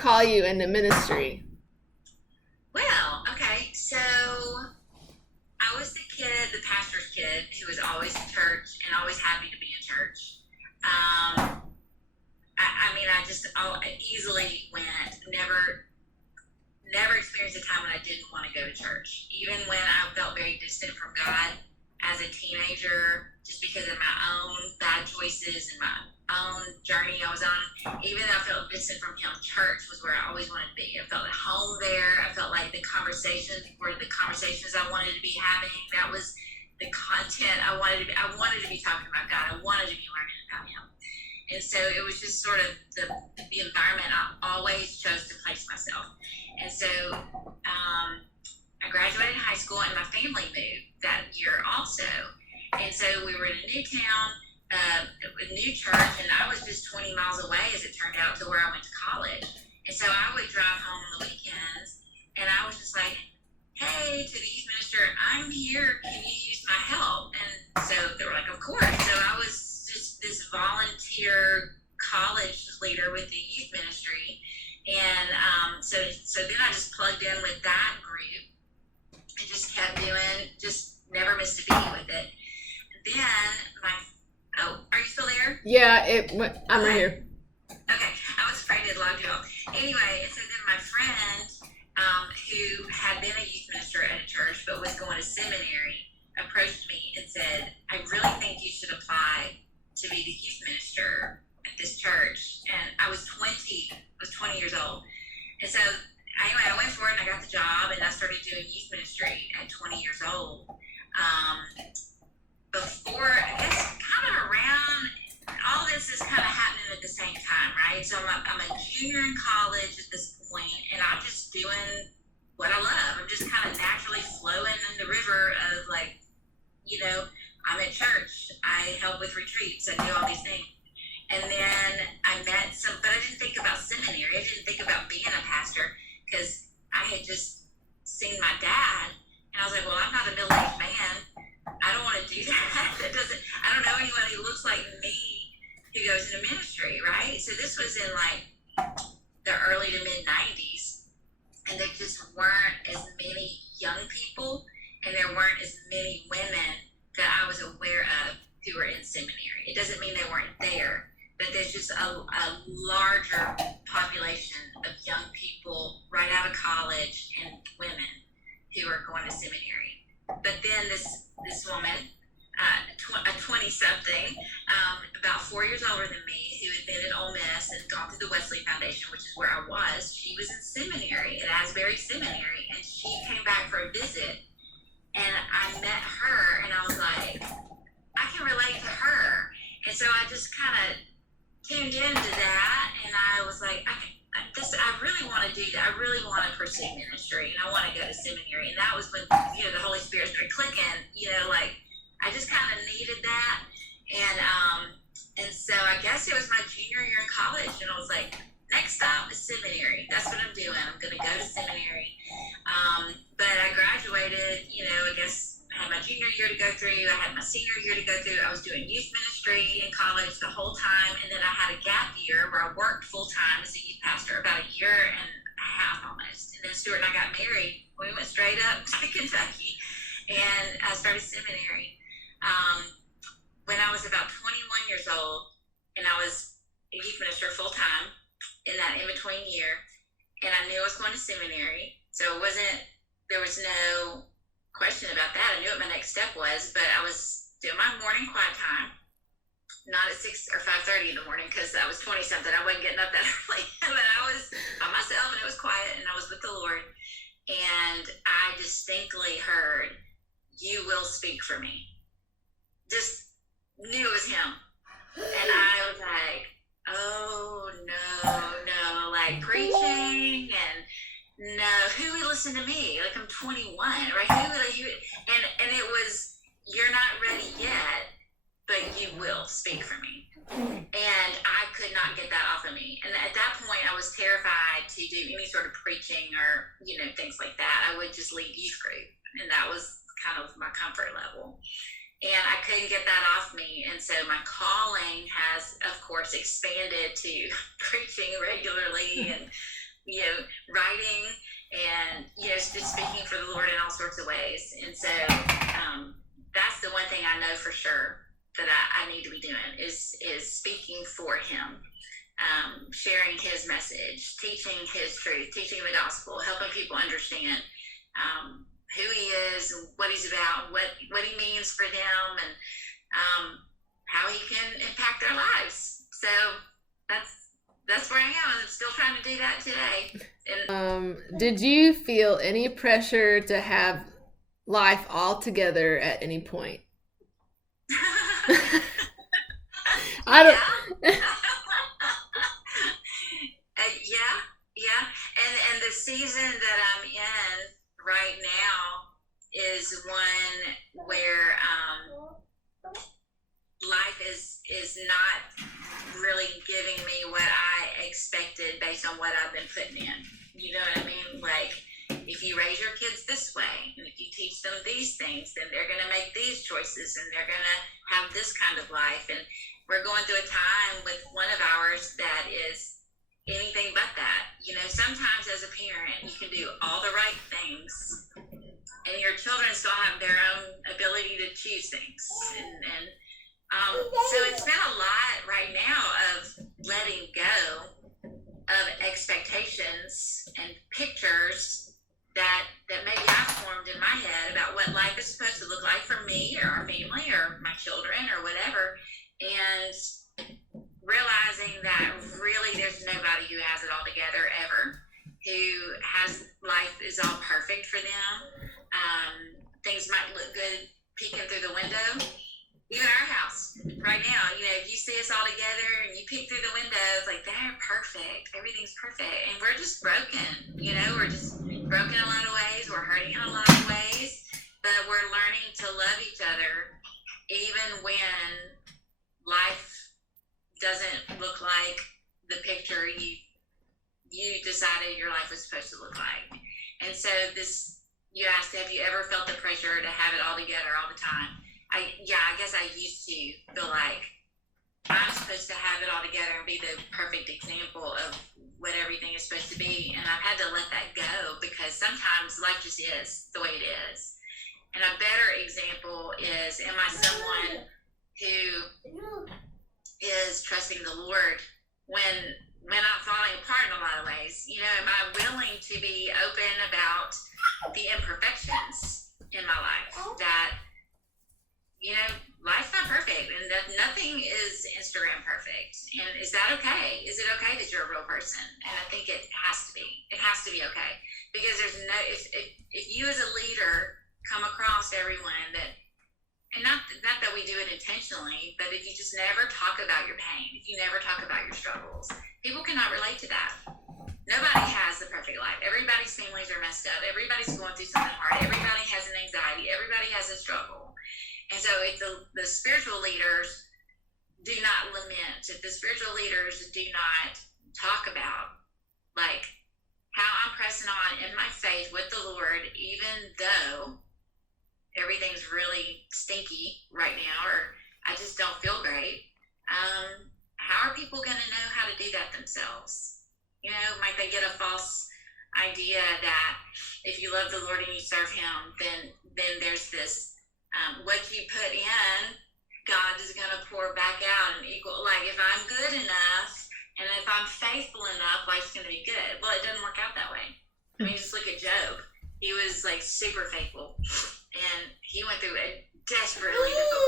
call you into ministry? Well, okay, so I was the pastor's kid who was always in church and always happy to be in church. I easily went, never experienced a time when I didn't want to go to church. Even when I felt very distant from God as a teenager, just because of my own bad choices and my own journey I was on, even though I felt distant from Him, church was where I always wanted to be. I felt at home there. I felt like the conversations were the conversations I wanted to be having. That was the content I wanted to be talking about God. I wanted to be learning about Him. And so it was just sort of the environment I always chose to place myself. And so I graduated high school and my family moved that year also. And so we were in a new town, a new church, and I was just 20 miles away, as it turned out, to where I went to college. And so I would drive home on the weekends, and I was just like, hey, to the youth minister, I'm here, can you use my help? And so they were like, of course. So I was just this volunteer college leader with the youth ministry. And so then I just plugged in with that group and just kept doing, just never missed a beat with it. Then are you still there? Yeah, I'm right here. Okay, I was afraid it logged you off. Anyway, so then my friend, who had been a youth minister at a church but was going to seminary, approached me and said, I really think you should apply to be the youth minister at this church. And I was 20 years old. And so anyway, I went for it and I got the job and I started doing youth ministry at 20 years old. Before, I guess, kind of around, all this is kind of happening at the same time, right? So I'm a junior in college at this point, and I'm just doing what I love. I'm just kind of naturally flowing in the river of, like, I'm at church, I help with retreats, I do all these things. And then I met but I didn't think about seminary. I didn't think about being a pastor because I had just seen my dad, and I was like, well, I'm not a middle-aged man. I don't want to do that. I don't know anyone who looks like me who goes into ministry, right? So this was in like the early to mid 90s, and there just weren't as many young people, and there weren't as many women that I was aware of who were in seminary. It doesn't mean they weren't there, but there's just a larger population of young people right out of college and women who are going to seminary. But then this woman, a 20-something, about 4 years older than me, who had been at Ole Miss and gone through the Wesley Foundation, which is where I was, she was in seminary, at Asbury Seminary, and she came back for a visit. And I met her, and I was like, I can relate to her. And so I just kind of tuned into that, and I was like, I really want to do that. I really want to pursue ministry, and I want to go to seminary. And that was when, the Holy Spirit started clicking, like, I just kind of needed that. And so I guess it was my junior year in college, and I was like, next stop is seminary. That's what I'm doing. I'm going to go to seminary. But I graduated, I guess I had my junior year to go through. I had my senior year to go through. I was doing youth ministry in college the whole time. And then I had a gap year where I worked full time as a youth pastor, about a year and a half almost. And then Stuart and I got married. We went straight up to Kentucky, and I started seminary. When I was about 21 years old, and I was a youth minister full time in that in-between year, and I knew I was going to seminary, so there was no question about that. I knew what my next step was, but I was doing my morning quiet time, not at 6 or 5:30 in the morning, because I was 20-something. I wasn't getting up that early, but I was by myself, and it was quiet, and I was with the Lord, and I distinctly heard, you will speak for me. Just knew it was Him. And I was like, oh, no, like preaching, and no, who would listen to me? Like, I'm 21, right? And it was, you're not ready yet, but you will speak for me. And I could not get that off of me. And at that point, I was terrified to do any sort of preaching or, things like that. I would just lead youth group, and that was kind of my comfort level. And I couldn't get that off me. And so my calling has, of course, expanded to preaching regularly and message, teaching his truth, teaching the gospel, helping people understand who he is, what he's about, what he means for them, and how he can impact their lives. So that's where I am. I'm still trying to do that today. And did you feel any pressure to have life all together at any point? I don't. Yeah. And the season that I'm in right now is one where life is not really giving me what I expected based on what I've been putting in. You know what I mean? Like, if you raise your kids this way, and if you teach them these things, then they're going to make these choices, and they're going to have this kind of life. And we're going through a time with one of ours that is anything but that. You know, sometimes as a parent, you can do all the right things, and your children still have their own ability to choose things. So it's been a lot right now of letting go of expectations and pictures that maybe I formed in my head about what life is supposed to look like for me or our family or my children or whatever, and realizing that really there's nobody who has it all together ever, who has life is all perfect for them. Things might look good peeking through the window. Even our house right now, you know, if you see us all together and you peek through the windows, like, they're perfect. Everything's perfect. And we're just broken, you know, we're just broken in a lot of ways. We're hurting in a lot of ways, but we're learning to love each other even when life doesn't look like the picture you decided your life was supposed to look like. And so you asked, have you ever felt the pressure to have it all together all the time? I guess I used to feel like I'm supposed to have it all together and be the perfect example of what everything is supposed to be. And I've had to let that go because sometimes life just is the way it is. And a better example is, am I someone who is trusting the Lord when I'm falling apart in a lot of ways? You know, am I willing to be open about the imperfections in my life? That, you know, life's not perfect, and that nothing is Instagram perfect. And is that okay? Is it okay that you're a real person? And I think it has to be. It has to be okay, because there's no, if you as a leader come across everyone that, and not that we do it intentionally, but if you just never talk about your pain, if you never talk about your struggles, people cannot relate to that. Nobody has the perfect life. Everybody's families are messed up. Everybody's going through something hard. Everybody has an anxiety. Everybody has a struggle. And so if the spiritual leaders do not lament, if the spiritual leaders do not talk about, like, how I'm pressing on in my faith with the Lord, even though everything's really stinky right now, or I just don't feel great, how are people going to know how to do that themselves? You know, might they get a false idea that if you love the Lord and you serve him, then there's this, what you put in, God is going to pour back out and equal. Like, if I'm good enough and if I'm faithful enough, life's going to be good. Well, it doesn't work out that way. I mean, just look at Job. He was like super faithful, and he went through a desperately difficult